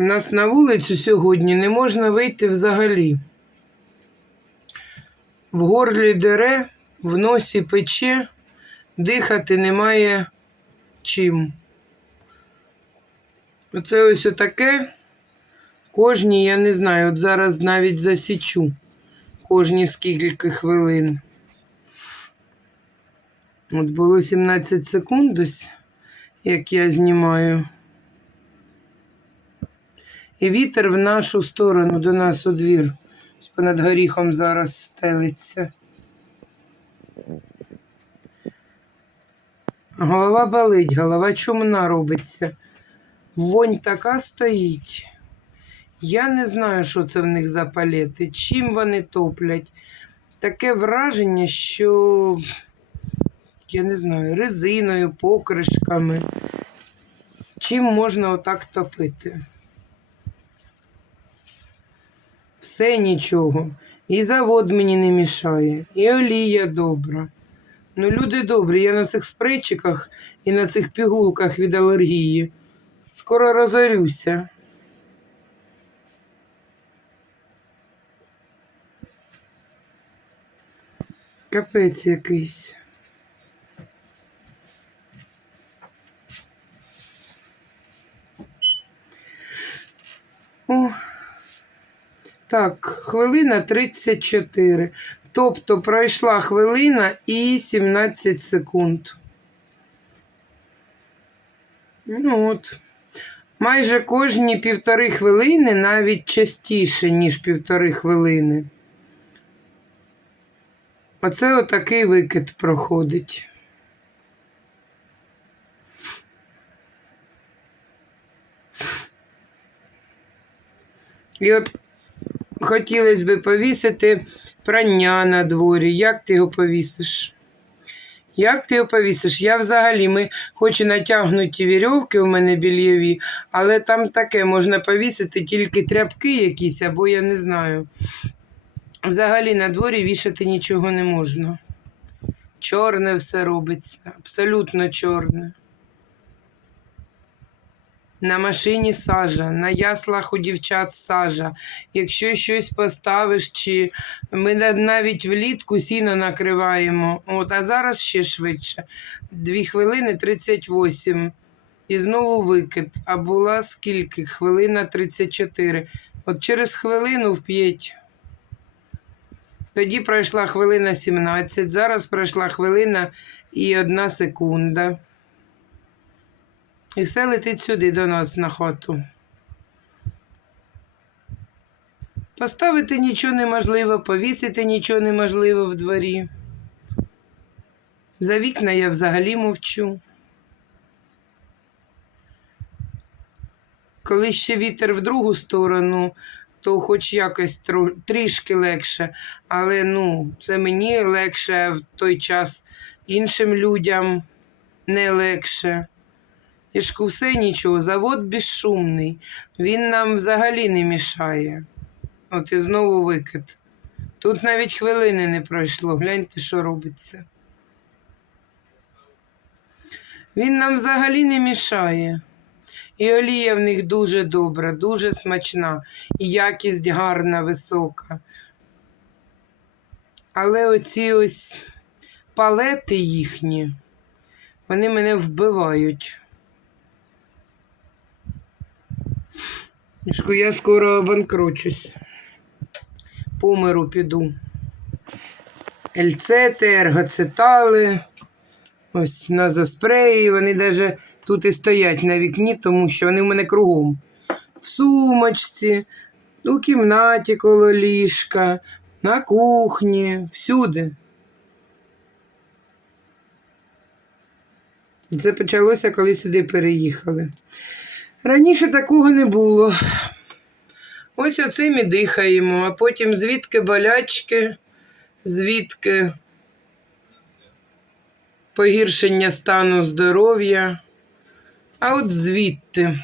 У нас на вулицю сьогодні не можна вийти взагалі. В горлі дере, в носі пече, дихати немає чим. Оце ось отаке. Кожні, я не знаю, от зараз навіть засічу кожні скільки хвилин. От було 17 секунд ось, як я знімаю. І вітер в нашу сторону до нас у двір. Ось Понад горіхом зараз стелиться. Голова болить, голова чумна робиться. Вонь така стоїть. Я не знаю, що це в них за палети, чим вони топлять. Таке враження, що я не знаю, резиною, покришками. Чим можна отак топити? Все нічого. І завод мені не мішає, і олія добра. Ну, люди добрі, я на цих спрейчиках і на цих пігулках від алергії. Скоро розорюся. Капець якийсь. О. Так, хвилина 34. Тобто пройшла хвилина і 17 секунд. Ну от. Майже кожні півтори хвилини, навіть частіше, ніж півтори хвилини. Оце отакий викид проходить. І от хотілося б повісити прання на дворі. Як ти його повісиш? Як ти його повісиш? Я взагалі, ми хоч і натягнуті вірьовки у мене більйові, але там таке можна повісити тільки тряпки якісь, або я не знаю. Взагалі на дворі вішати нічого не можна. Чорне все робиться, абсолютно чорне. На машині сажа, на яслах у дівчат сажа. Якщо щось поставиш, чи ми навіть влітку сіно накриваємо. От, а зараз ще швидше. Дві хвилини 38. І знову викид. А була скільки? Хвилина 34. От через хвилину вп'ять. Тоді пройшла хвилина 17, зараз пройшла хвилина і одна секунда. І все летить сюди до нас на хату. Поставити нічого неможливо, повісити нічого неможливо в дворі. За вікна я взагалі мовчу. Коли ще вітер в другу сторону, то хоч якось трішки легше, але ну, це мені легше, в той час іншим людям не легше. І ж все нічого, завод безшумний, він нам взагалі не мішає. От і знову викид. Тут навіть хвилини не пройшло. Гляньте, що робиться. Він нам взагалі не мішає. І олія в них дуже добра, дуже смачна, і якість гарна, висока. Але оці ось палети їхні, вони мене вбивають. Мішку, Я скоро обанкрочусь. Помиру піду. Ельцети, ергоцетали, ось назоспреї, вони навіть тут і стоять на вікні, тому що вони в мене кругом. В сумочці, у кімнаті коло ліжка, на кухні, всюди. Це почалося, коли сюди переїхали. Раніше такого не було. Ось оцим і дихаємо, а потім звідки болячки, звідки погіршення стану здоров'я, а от звідти.